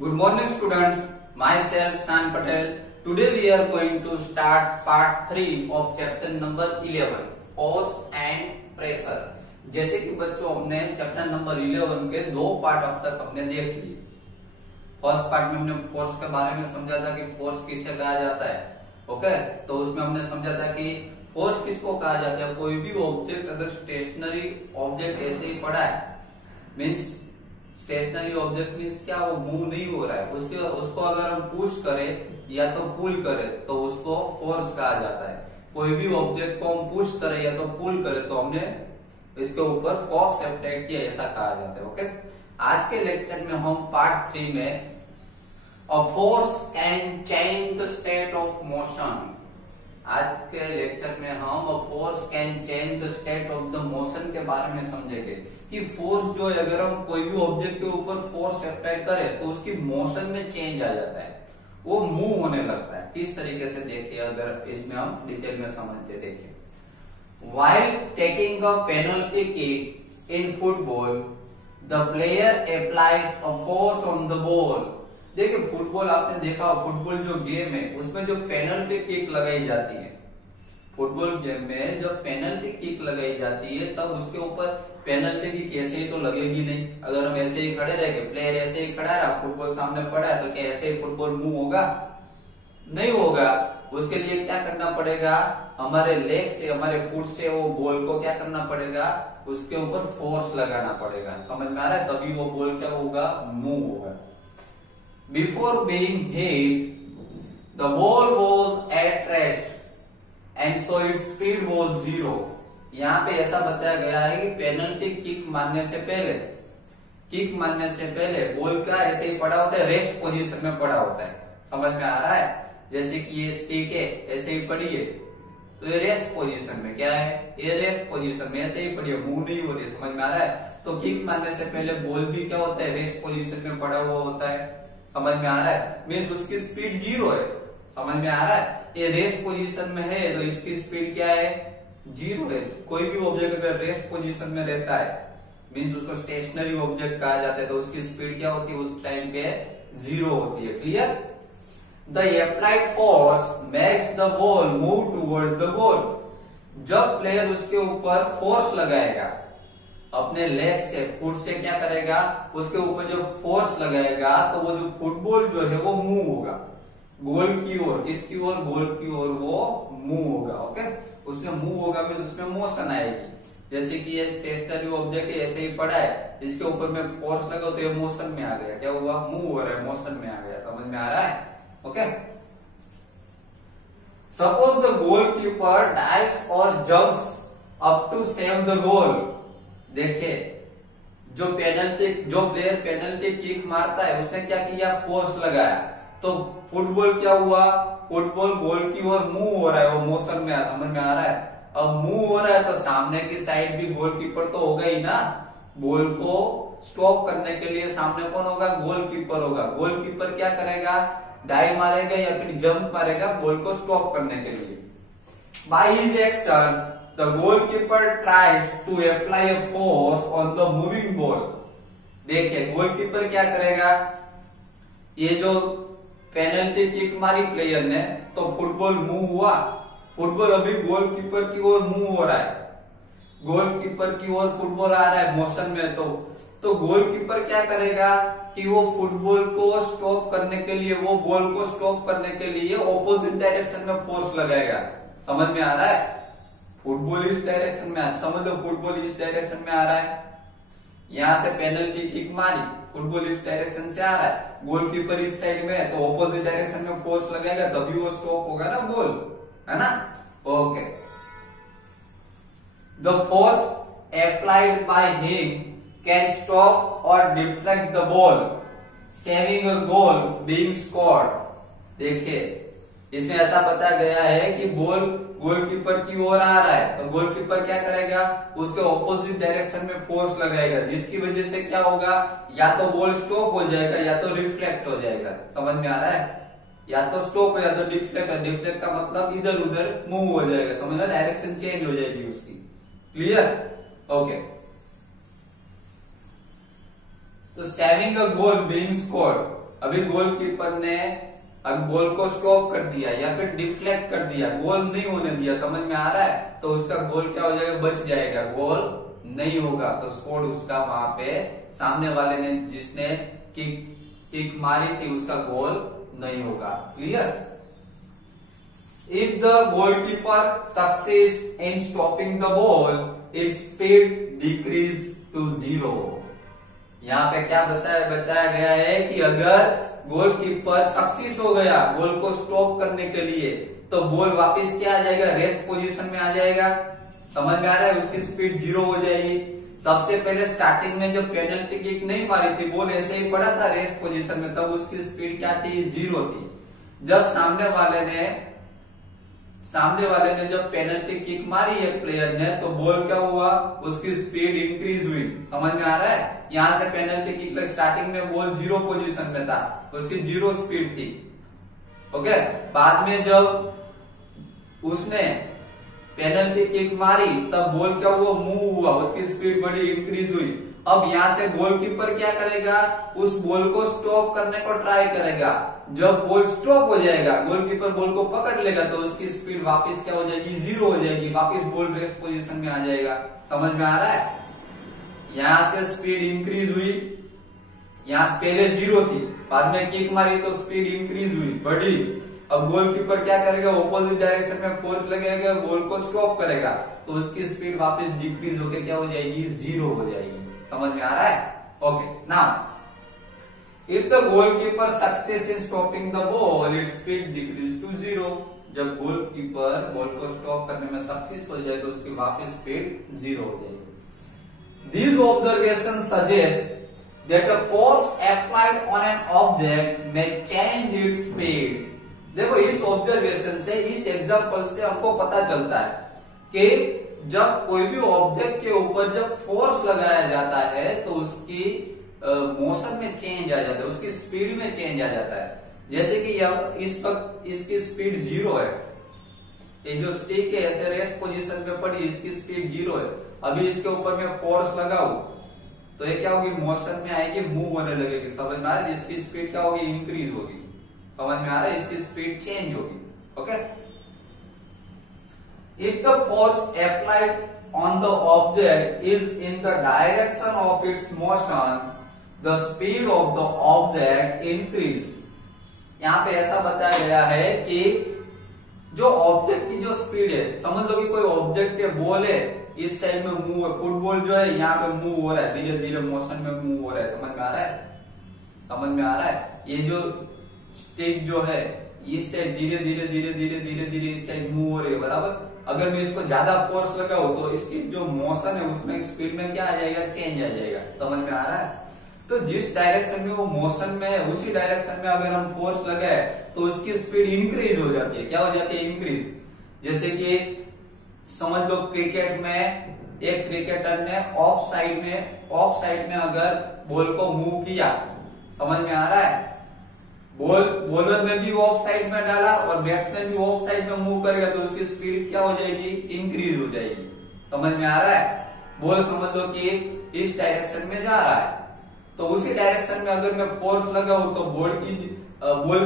Good morning students, myself Shan Patel. Today we are going to start part 3 of chapter number 11, force and pressure. जैसे कि बच्चों हमने chapter number 11 के दो part अब तक हमने देख लिए। फर्स्ट पार्ट में हमने फोर्स के बारे में समझा था कि फोर्स किसे कहा जाता है, ओके। तो उसमें हमने समझा था कि फोर्स किसको कहा जाता है, कोई भी ऑब्जेक्ट अगर स्टेशनरी ऑब्जेक्ट ऐसे ही पड़ा है, मीन्स स्टेशनरी ऑब्जेक्ट मीन्स क्या, वो मूव नहीं हो रहा है, उसको अगर हम पुश करें या तो पुल करें तो उसको फोर्स कहा जाता है। कोई भी ऑब्जेक्ट को हम पुश करें या तो पुल करें तो हमने इसके ऊपर फोर्स अप्लाई किया, ऐसा कहा जाता है, ओके। आज के लेक्चर में हम पार्ट 3 में a force can change the state of motion. आज के लेक्चर में हम a force can change the state of the motion के बारे में समझेंगे कि फोर्स जो है, अगर हम कोई भी ऑब्जेक्ट के ऊपर फोर्स अप्लाई करें तो उसकी मोशन में चेंज आ जाता है, वो मूव होने लगता है। किस तरीके से देखिए, अगर इसमें हम डिटेल में समझते देखिए। While taking a penalty kick in football, the player applies a force on the ball. देखिए फुटबॉल आपने देखा, फुटबॉल जो गेम है उसमें जो पेनल्टी किक लगाई जाती है, फुटबॉल गेम में जब पेनल्टी किक लगाई जाती है तब उसके ऊपर पेनल्टी किक ऐसे ही तो लगेगी नहीं। अगर हम ऐसे ही खड़े रहेंगे, प्लेयर ऐसे ही खड़ा है, फुटबॉल सामने पड़ा है, तो क्या ऐसे ही फुटबॉल मूव होगा? नहीं होगा। उसके लिए क्या करना पड़ेगा, हमारे लेग से, हमारे फुट से वो बॉल को क्या करना पड़ेगा, उसके ऊपर फोर्स लगाना पड़ेगा। समझ में आ रहा है? तभी वो बॉल क्या होगा, मूव होगा। Before being hit the ball was at rest and so its speed was 0। यहाँ पे ऐसा बताया गया है कि पेनल्टी किक मारने से पहले बॉल का ऐसे ही पड़ा होता है, रेस्ट पोजीशन में पड़ा होता है। समझ में आ रहा है? जैसे कि ये स्टिक है, ऐसे ही पड़ी है, तो ये रेस्ट पोजीशन में क्या है, ये रेस्ट पोजीशन में ऐसे ही पड़ी है, मूव नहीं हो रही है। समझ में आ रहा है? तो किक मारने से पहले बॉल भी क्या होता है, रेस्ट पोजीशन में पड़ा हुआ होता है। समझ में आ रहा है? मीन्स उसकी स्पीड 0 है। समझ में आ रहा है? ये रेस्ट पोजीशन में है तो इसकी स्पीड क्या है, 0 है। कोई भी ऑब्जेक्ट अगर रेस्ट पोजीशन में रहता है मीन्स उसको स्टेशनरी ऑब्जेक्ट कहा जाता है, तो उसकी स्पीड क्या होती है, उस टाइम पे 0 होती है। Clear? The applied force makes the ball move towards the goal. जब प्लेयर उसके ऊपर फोर्स लगाएगा, अपने लेग से, फुट से क्या करेगा, उसके ऊपर जो फोर्स लगाएगा तो वो जो फुटबॉल जो है वो मूव होगा गोल की ओर। किसकी ओर? गोल की ओर वो मूव होगा, ओके। उसमें मूव होगा फिर उसमें मोशन आएगी। जैसे कि ये स्टेशनरी ऑब्जेक्ट ऐसे ही पड़ा है, इसके ऊपर में फोर्स लगा तो ये मोशन में आ गया। क्या हुआ? मूव हो रहा है, मोशन में आ गया। समझ में आ रहा है? Okay. Suppose the goalkeeper dives और jumps up to save the goal. देखिए जो प्लेयर पेनल्टी किक मारता है उसने क्या किया, फोर्स लगाया, तो फुटबॉल क्या हुआ, फुटबॉल गोल की ओर मूव हो रहा है, वो मोशन में। समझ में आ रहा है? अब मूव हो रहा है तो सामने की साइड भी गोलकीपर तो होगा ही ना। बॉल को स्टॉप करने के लिए सामने कौन होगा, गोलकीपर होगा। गोलकीपर क्या करेगा, डाइव मारेगा या फिर जंप मारेगा बॉल को स्टॉप करने के लिए। By his action the goalkeeper tries to apply a force on the moving ball. देखिए गोलकीपर क्या करेगा, ये जो पेनल्टी किक मारी प्लेयर ने तो फुटबॉल मूव हुआ, फुटबॉल अभी गोलकीपर की ओर मूव हो रहा है, गोलकीपर की ओर फुटबॉल आ रहा है मोशन में। तो गोलकीपर क्या करेगा कि वो फुटबॉल को स्टॉप करने के लिए, वो बॉल को स्टॉप करने के लिए ऑपोजिट डायरेक्शन में फोर्स लगाएगा। समझ में आ रहा है? फुटबॉल इस डायरेक्शन में, समझ लो फुटबॉल इस डायरेक्शन में आ रहा है, यहां से पेनल्टी किक मारी, फुटबॉल इस डायरेक्शन से आ रहा है, गोलकीपर इस साइड में है, तो ऑपोजिट डायरेक्शन में फोर्स लगेगा तभी वो स्टॉप होगा ना बॉल, है ना? Okay. The force applied by him can stop or deflect the ball, saving a goal being scored. देखिए इसमें ऐसा बताया गया है कि बॉल गोलकीपर की ओर आ रहा है तो गोलकीपर क्या करेगा, उसके ऑपोजिट डायरेक्शन में फोर्स लगाएगा, जिसकी वजह से क्या होगा, या तो बॉल स्टॉप हो जाएगा या तो रिफ्लेक्ट हो जाएगा। समझ में आ रहा है? या तो स्टॉप या तो डिफ्लेक्ट। डिफ्लेक्ट का मतलब इधर उधर मूव हो जाएगा। समझ लो, डायरेक्शन चेंज हो जाएगी उसकी। क्लियर? ओके। तो सेविंग अ गोल बीइंग स्कोर्ड, अभी गोलकीपर ने अब बॉल को स्टॉप कर दिया या फिर डिफ्लेक्ट कर दिया, गोल नहीं होने दिया, समझ में आ रहा है, तो उसका गोल क्या हो जाएगा, बच जाएगा, गोल नहीं होगा, तो स्कोर उसका वहां पे सामने वाले ने जिसने किक मारी थी उसका गोल नहीं होगा। Clear? If the goalkeeper success in stopping the ball its speed decrease to 0। यहाँ पे क्या बताया गया है कि अगर गोलकीपर सक्सेस हो गया गोल को स्टॉप करने के लिए तो बॉल वापस क्या आ जाएगा, रेस्ट पोजीशन में आ जाएगा। समझ में आ रहा है? उसकी स्पीड 0 हो जाएगी। सबसे पहले स्टार्टिंग में जब पेनल्टी किक नहीं मारी थी, बॉल ऐसे ही पड़ा था रेस्ट पोजीशन में, तब उसकी स्पीड क्या थी, 0 थी। जब सामने वाले ने जब पेनल्टी किक मारी एक प्लेयर ने, तो बॉल क्या हुआ, उसकी स्पीड इंक्रीज हुई। समझ में आ रहा है? यहां से पेनल्टी किक स्टार्टिंग में बॉल 0 पोजीशन में था, उसकी 0 स्पीड थी। ओके, बाद में जब उसने पेनल्टी किक मारी तब बॉल क्या हुआ, मूव हुआ, उसकी स्पीड बड़ी इंक्रीज हुई। अब यहां से गोलकीपर क्या करेगा, उस बॉल को स्टॉप करने को ट्राई करेगा। जब बॉल स्टॉप हो जाएगा, गोलकीपर बॉल को पकड़ लेगा, तो उसकी स्पीड वापस क्या हो जाएगी, 0 हो जाएगी, वापस बॉल रेस्ट पोजीशन में आ जाएगा। समझ में आ रहा है? यहां से स्पीड इंक्रीज हुई, यहां से पहले 0 थी, बाद में किक मारी तो स्पीड इंक्रीज हुई, बढ़ी। अब गोलकीपर क्या करेगा, ऑपोजिट डायरेक्शन में फोर्स लगेगा, बॉल को स्टॉप करेगा, तो उसकी स्पीड वापस डिक्रीज होकर क्या हो जाएगी, 0 हो जाएगी। समझ में आ रहा है? Okay, now if the goalkeeper success in stopping the ball its speed decrease to 0। जब गोलकीपर बॉल को स्टॉप करने में सक्सेस हो जाए तो उसकी वापस स्पीड 0 हो जाएगी। These observations suggest that a force applied on an object may change its speed। देखो, इस ऑब्जर्वेशन से, इस एग्जांपल से हमको पता चलता है कि जब कोई भी ऑब्जेक्ट के ऊपर जब फोर्स लगाया जाता है तो उसकी मोशन में चेंज आ जाता है, उसकी स्पीड में चेंज आ जाता है। जैसे कि इस वक्त इसकी स्पीड 0 है, ये जो स्टिक है ऐसे रेस्ट पोजीशन में पड़ी, इसकी स्पीड 0 है। अभी इसके ऊपर में फोर्स लगाऊ तो ये क्या होगी, मोशन में आएगी, मूव होने लगेगी। समझ में आ रहा है? इसकी स्पीड क्या होगी, इंक्रीज होगी। समझ में आ रहा है? इसकी स्पीड चेंज होगी। Okay, if the force applied on the object is in the direction of its motion, the speed of the object increase। यहाँ पे ऐसा बताया गया है कि जो ऑब्जेक्ट की जो स्पीड है, समझ लो कि कोई ऑब्जेक्ट है, बॉल है, इस साइड में मूव है, फुटबॉल जो है यहाँ पे मूव हो रहा है, धीरे धीरे मोशन में मूव हो रहा है। समझ में आ रहा है? समझ में आ रहा है? ये जो स्टिक जो है इस साइड धीरे धीरे धीरे धीरे धीरे धीरे इस साइड मूव हो रही है, बराबर। अगर मैं इसको ज्यादा फोर्स लगाऊं तो इसकी जो मोशन है उसमें स्पीड में क्या आ जाएगा, चेंज आ जाएगा। समझ में आ रहा है? तो जिस डायरेक्शन में वो मोशन में है उसी डायरेक्शन में अगर हम फोर्स लगाए तो उसकी स्पीड इंक्रीज हो जाती है। क्या हो जाती है, इंक्रीज। जैसे कि समझ लो क्रिकेट में एक क्रिकेटर ने ऑफ साइड में अगर बॉल को मूव किया, समझ में आ रहा है, बॉलर ने भी ऑफ साइड में डाला और बैट्समैन भी ऑफ साइड में मूव करेगा तो उसकी स्पीड क्या हो जाएगी, इंक्रीज हो जाएगी। समझ में आ रहा है? बॉल समझ लो कि इस डायरेक्शन में जा रहा है, तो उसी डायरेक्शन में अगर मैं फोर्स लगाऊं तो बॉल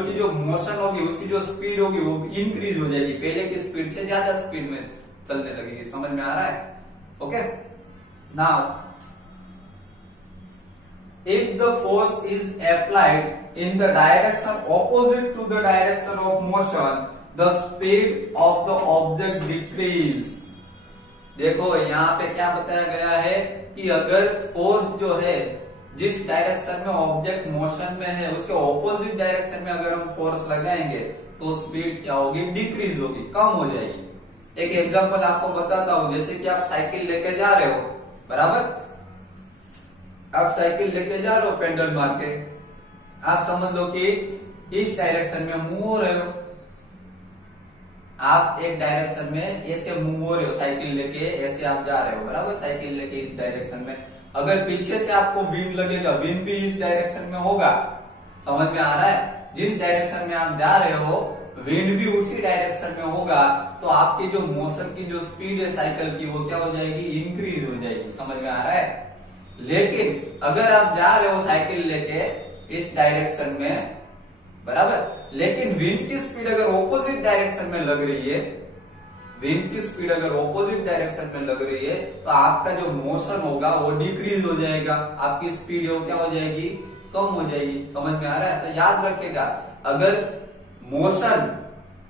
की जो मोशन होगी, उसकी जो स्पीड होगी वो इंक्रीज हो जाएगी, पहले की स्पीड से ज्यादा स्पीड में चलने लगेगी। समझ में आ रहा है? Okay, now if the force is applied in the direction opposite to the direction of motion, the speed of the object decrease। देखो यहाँ पे क्या बताया गया है कि अगर फोर्स जो है जिस डायरेक्शन में ऑब्जेक्ट मोशन में है उसके ऑपोजिट डायरेक्शन में अगर हम फोर्स लगाएंगे तो स्पीड क्या होगी, डिक्रीज होगी, कम हो जाएगी। एक एग्जांपल आपको बताता हूं, जैसे कि आप साइकिल लेके जा रहे हो, बराबर, आप साइकिल लेके जा रहे हो पेडल मार के, आप समझ लो कि इस डायरेक्शन में मूव हो रहे हो, आप एक डायरेक्शन में ऐसे मूव हो रहे हो साइकिल लेके, ऐसे आप जा रहे हो, बराबर, साइकिल लेके इस डायरेक्शन में। अगर पीछे से आपको विंड लगेगा, विंड भी इस डायरेक्शन में होगा। समझ में आ रहा है? जिस डायरेक्शन में आप जा रहे हो विंड भी उसी डायरेक्शन में होगा, तो आपकी जो मोशन की जो स्पीड है साइकिल की वो क्या हो जाएगी, इंक्रीज हो जाएगी। समझ में आ रहा है? लेकिन अगर आप जा रहे हो साइकिल लेके इस डायरेक्शन में, बराबर। लेकिन विंड की स्पीड अगर ऑपोजिट डायरेक्शन में लग रही है, विंड की स्पीड अगर ऑपोजिट डायरेक्शन में लग रही है, तो आपका जो मोशन होगा वो डिक्रीज हो जाएगा, आपकी स्पीड वो क्या हो जाएगी, कम हो जाएगी। समझ में आ रहा है? तो याद रखिएगा, अगर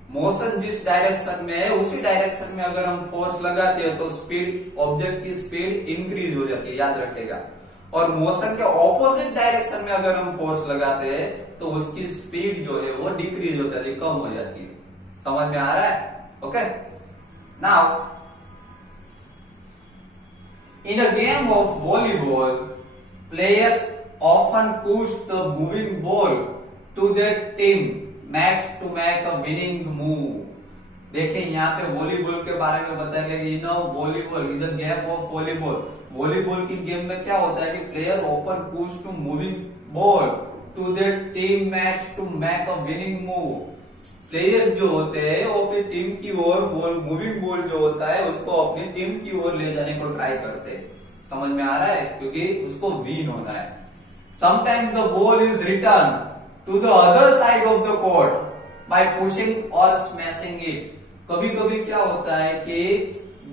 मोशन जिस डायरेक्शन में है उसी डायरेक्शन में अगर हम फोर्स लगाते हैं तो स्पीड, ऑब्जेक्ट की स्पीड इंक्रीज हो जाती है, याद रखिएगा। और मोशन के ऑपोजिट डायरेक्शन में अगर हम फोर्स लगाते हैं तो उसकी स्पीड जो है वो डिक्रीज हो जाती है, कम हो जाती है। समझ में आ रहा है? Okay. Now in a game of volleyball, players often push the moving ball to their team match to make a winning move. देखिए यहाँ पे वॉलीबॉल के बारे में बताया गया, in volleyball is the game of volleyball. Volleyball की game में क्या होता है कि player open push to moving ball to their team match to make a winning move. Players जो होते हैं वो अपनी टीम की ओर बॉल, मूविंग बॉल जो होता है उसको अपनी टीम की ओर ले जाने को ट्राई करते हैं। समझ में आ रहा है? क्योंकि उसको विन होना है। Sometimes the ball is return to the other side of the court by pushing और स्मैशिंग इट। कभी कभी क्या होता है कि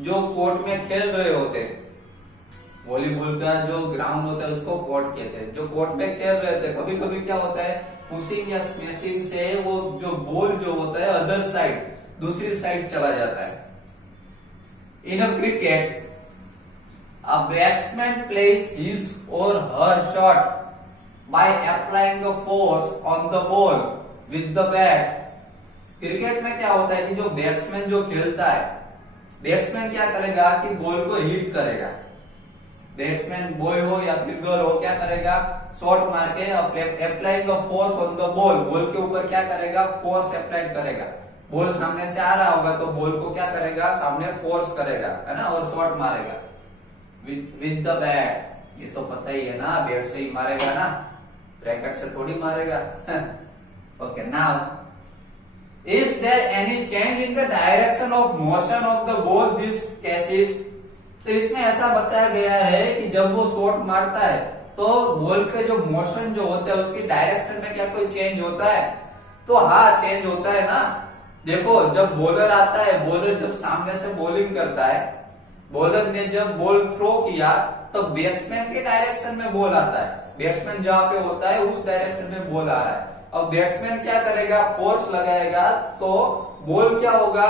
जो कोर्ट में खेल रहे होते हैं, वॉलीबॉल का जो ग्राउंड होता है उसको कोर्ट कहते हैं, जो कोर्ट में खेल रहे थे, कभी कभी क्या होता है पुशिंग या स्मैशिंग से वो जो बॉल जो होता है अदर साइड, दूसरी साइड चला जाता है। इन अ cricket a batsman plays his or her shot by applying a force on the ball with the bat। Cricket में क्या होता है कि जो बैट्समैन जो खेलता है, बैट्समैन क्या करेगा कि बॉल को हिट करेगा। बैट्समैन बॉय हो या फिर गर्ल हो, क्या करेगा, शॉट मार के applying the force on the ball, ball के ऊपर क्या करेगा, फोर्स अप्लाई करेगा। बॉल सामने से आ रहा होगा तो बॉल को क्या करेगा, सामने फोर्स करेगा, है ना, और शॉट मारेगा विद द बैट। ये तो पता ही है ना, बैट से ही मारेगा ना, रैकेट से थोड़ी मारेगा। Okay, now is there any change in the direction of motion of the ball this cases. तो इसमें ऐसा बताया गया है कि जब वो शॉट मारता है तो बॉल के जो मोशन जो होता है उसकी डायरेक्शन में क्या कोई चेंज होता है? तो हाँ, चेंज होता है ना। देखो, जब बॉलर आता है, बॉलर जब सामने से बॉलिंग करता है, बॉलर ने जब बॉल थ्रो किया तो बैट्समैन के डायरेक्शन में बॉल आता है। बैट्समैन जहां पे होता है उस डायरेक्शन में बॉल आ रहा है। अब बैट्समैन क्या करेगा, फोर्स लगाएगा तो बॉल क्या होगा,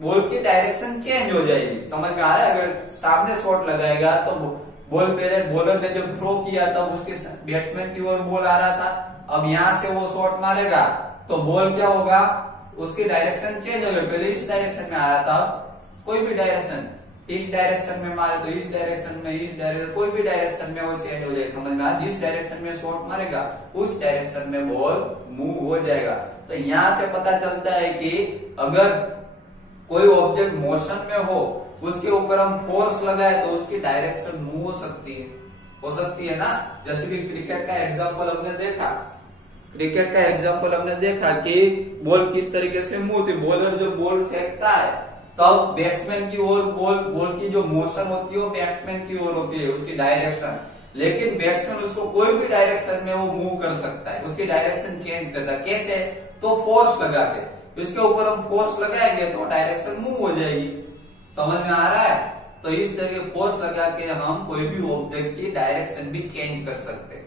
बॉल की डायरेक्शन चेंज हो जाएगी। समझ में आ रहा है? अगर सामने शॉट लगाएगा तो बॉल, पहले बॉलर ने जब थ्रो किया तब उसके बैट्समैन की ओर बॉल आ रहा था। अब यहां से वो शॉट मारेगा तो बॉल क्या होगा, उसकी डायरेक्शन चेंज हो गई। पहले इस डायरेक्शन में आ रहा था, कोई भी डायरेक्शन, इस डायरेक्शन में मारे तो इस डायरेक्शन में, इस डायरेक्शन, कोई भी डायरेक्शन में वो चेंज हो जाएगा। समझ में आ, जिस डायरेक्शन में शॉट मारेगा उस डायरेक्शन में बॉल मूव हो जाएगा। तो यहां से पता चलता है कि अगर कोई ऑब्जेक्ट मोशन में हो, उसके ऊपर हम फोर्स लगाए तो उसकी डायरेक्शन मूव हो सकती है ना। जैसे कि क्रिकेट का एग्जांपल हमने देखा, क्रिकेट का एग्जांपल हमने देखा कि बॉल किस तरीके से मूव थी। बॉलर जो बॉल फेंकता है तब बैट्समैन की ओर बॉल की जो मोशन होती है वो बैट्समैन की ओर होती है, उसकी डायरेक्शन। लेकिन बैट्समैन उसको कोई भी डायरेक्शन में वो मूव कर सकता है, उसकी डायरेक्शन चेंज कर सकता है। कैसे? तो फोर्स लगा के, इसके ऊपर हम फोर्स लगाएंगे तो डायरेक्शन मूव हो जाएगी। समझ में आ रहा है? तो इस तरह के फोर्स लगा के हम कोई भी ऑब्जेक्ट की डायरेक्शन भी चेंज कर सकते हैं।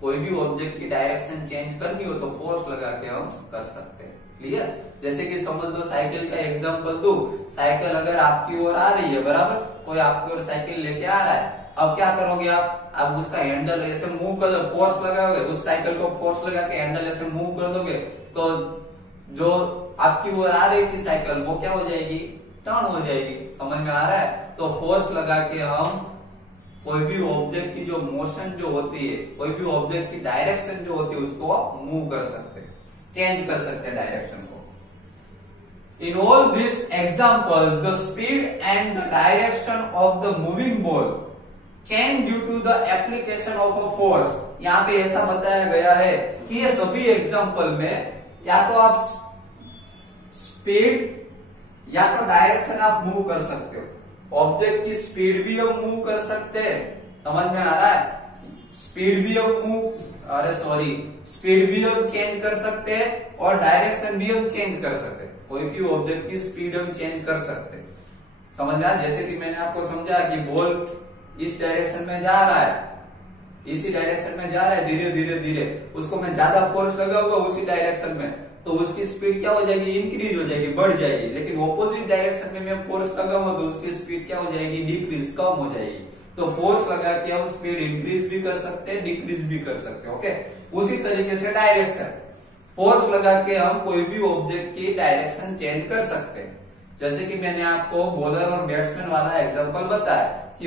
कोई भी ऑब्जेक्ट की डायरेक्शन चेंज करनी हो तो फोर्स लगा के हम कर सकते हैं। क्लियर? जैसे कि समझ लो, साइकिल का एग्जांपल दो। साइकिल अगर आपकी ओर आ रही है, बराबर, कोई आपकी ओर साइकिल लेके आ रहा है, अब क्या करोगे आप उसका हैंडल ऐसे मूव कर दो, फोर्स लगाओगे, उस साइकिल को फोर्स लगा के हैंडल ऐसे मूव कर दोगे तो जो आपकी ओर आ रही थी साइकिल वो क्या हो जाएगी, टर्न हो जाएगी। समझ में आ रहा है? तो फोर्स लगा के हम कोई भी ऑब्जेक्ट की जो मोशन जो होती है, कोई भी ऑब्जेक्ट की डायरेक्शन जो होती है उसको मूव कर सकते हैं, चेंज कर सकते हैं डायरेक्शन को। In all this example the speed and the direction of the moving ball change due to the application of a force. यहाँ पे ऐसा बताया गया है कि ये सभी एग्जाम्पल में या तो आप स्पीड या तो डायरेक्शन आप मूव कर सकते हो। ऑब्जेक्ट की स्पीड भी हम मूव कर सकते हैं, समझ में आ रहा है? स्पीड भी हम मूव स्पीड भी हम चेंज कर सकते हैं और डायरेक्शन भी हम चेंज कर सकते हैं। कोई भी ऑब्जेक्ट की स्पीड हम चेंज कर सकते हैं, समझ में आया? जैसे कि मैंने आपको समझा कि बॉल इस डायरेक्शन में जा रहा है, इसी डायरेक्शन में जा रहा है, धीरे धीरे धीरे उसको मैं ज्यादा फोर्स लगाऊंगा उसी डायरेक्शन में, तो उसकी स्पीड क्या हो जाएगी, इंक्रीज हो जाएगी, बढ़ जाएगी। लेकिन ऑपोजिट डायरेक्शन में मैं फोर्स लगाऊंगा तो उसकी स्पीड क्या हो जाएगी, डिक्रीज, कम हो जाएगी। तो फोर्स लगा के हम स्पीड इंक्रीज भी कर सकते हैं, डिक्रीज भी कर सकते हैं। ओके, उसी तरीके से डायरेक्शन, फोर्स लगा के हम कोई भी ऑब्जेक्ट की डायरेक्शन चेंज कर सकते हैं। जैसे कि मैंने आपको बॉलर और बैट्समैन वाला एग्जांपल बताया कि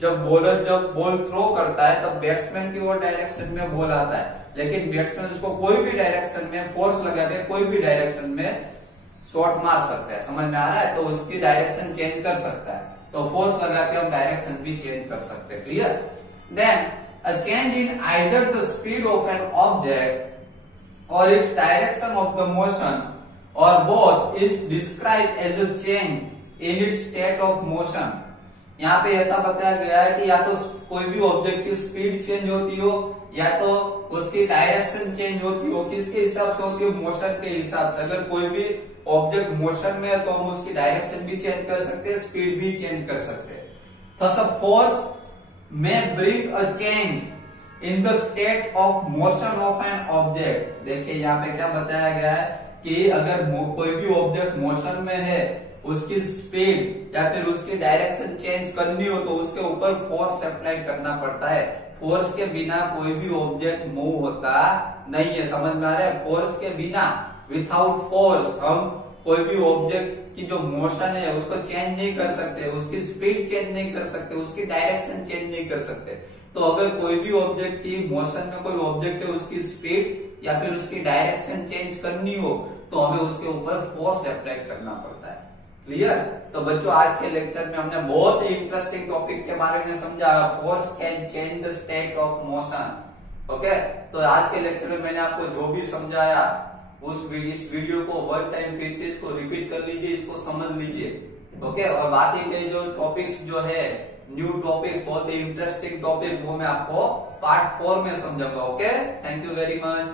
जब बॉल थ्रो करता है तब बैट्समैन की ओर डायरेक्शन में बॉल आता है, लेकिन बैट्समैन उसको कोई भी डायरेक्शन में फोर्स लगा के कोई भी डायरेक्शन में शॉट मार सकता है, समझ में आ रहा है? तो उसकी डायरेक्शन चेंज कर सकता है, तो फोर्स लगा के हम डायरेक्शन भी चेंज कर सकते हैं। Clear? Then a change in either the speed of an object और its direction of the motion और both is describe as a change in its state of motion. यहाँ पे ऐसा बताया गया है कि या तो कोई भी ऑब्जेक्ट की स्पीड चेंज होती हो या तो उसकी डायरेक्शन चेंज होती हो। किसके हिसाब से होती है? मोशन के हिसाब से। अगर कोई भी ऑब्जेक्ट मोशन में है तो हम उसकी डायरेक्शन भी चेंज कर सकते हैं, स्पीड भी चेंज कर सकते हैं। Thus a force may bring a change in the state of motion of an object। देखिए यहाँ पे क्या बताया गया है कि अगर कोई भी ऑब्जेक्ट मोशन में है, उसकी स्पीड या फिर उसकी डायरेक्शन चेंज करनी हो तो उसके ऊपर फोर्स अप्लाई करना पड़ता है। फोर्स के बिना कोई भी ऑब्जेक्ट मूव होता नहीं है, समझ में आ रहा है? फोर्स के बिना, विथआउट फोर्स हम कोई भी ऑब्जेक्ट की जो मोशन है उसको चेंज नहीं कर सकते, उसकी स्पीड चेंज नहीं कर सकते, उसकी डायरेक्शन चेंज नहीं कर सकते। तो अगर कोई भी ऑब्जेक्ट की मोशन में कोई ऑब्जेक्ट है, उसकी स्पीड या फिर उसकी डायरेक्शन चेंज करनी हो तो हमें उसके ऊपर फोर्स अप्लाई करना पड़ता है। क्लियर? तो बच्चों आज के लेक्चर में हमने बहुत ही इंटरेस्टिंग टॉपिक के बारे में समझा, force can change the state of motion. Okay, तो आज के लेक्चर में मैंने आपको जो भी समझाया इस वीडियो को वन टाइम फिर से इसको रिपीट कर लीजिए, इसको समझ लीजिए। ओके, और बाकी के जो टॉपिक्स जो है न्यू टॉपिक्स, बहुत ही इंटरेस्टिंग टॉपिक, वो मैं आपको पार्ट 4 में समझाऊंगा। Okay, thank you very much.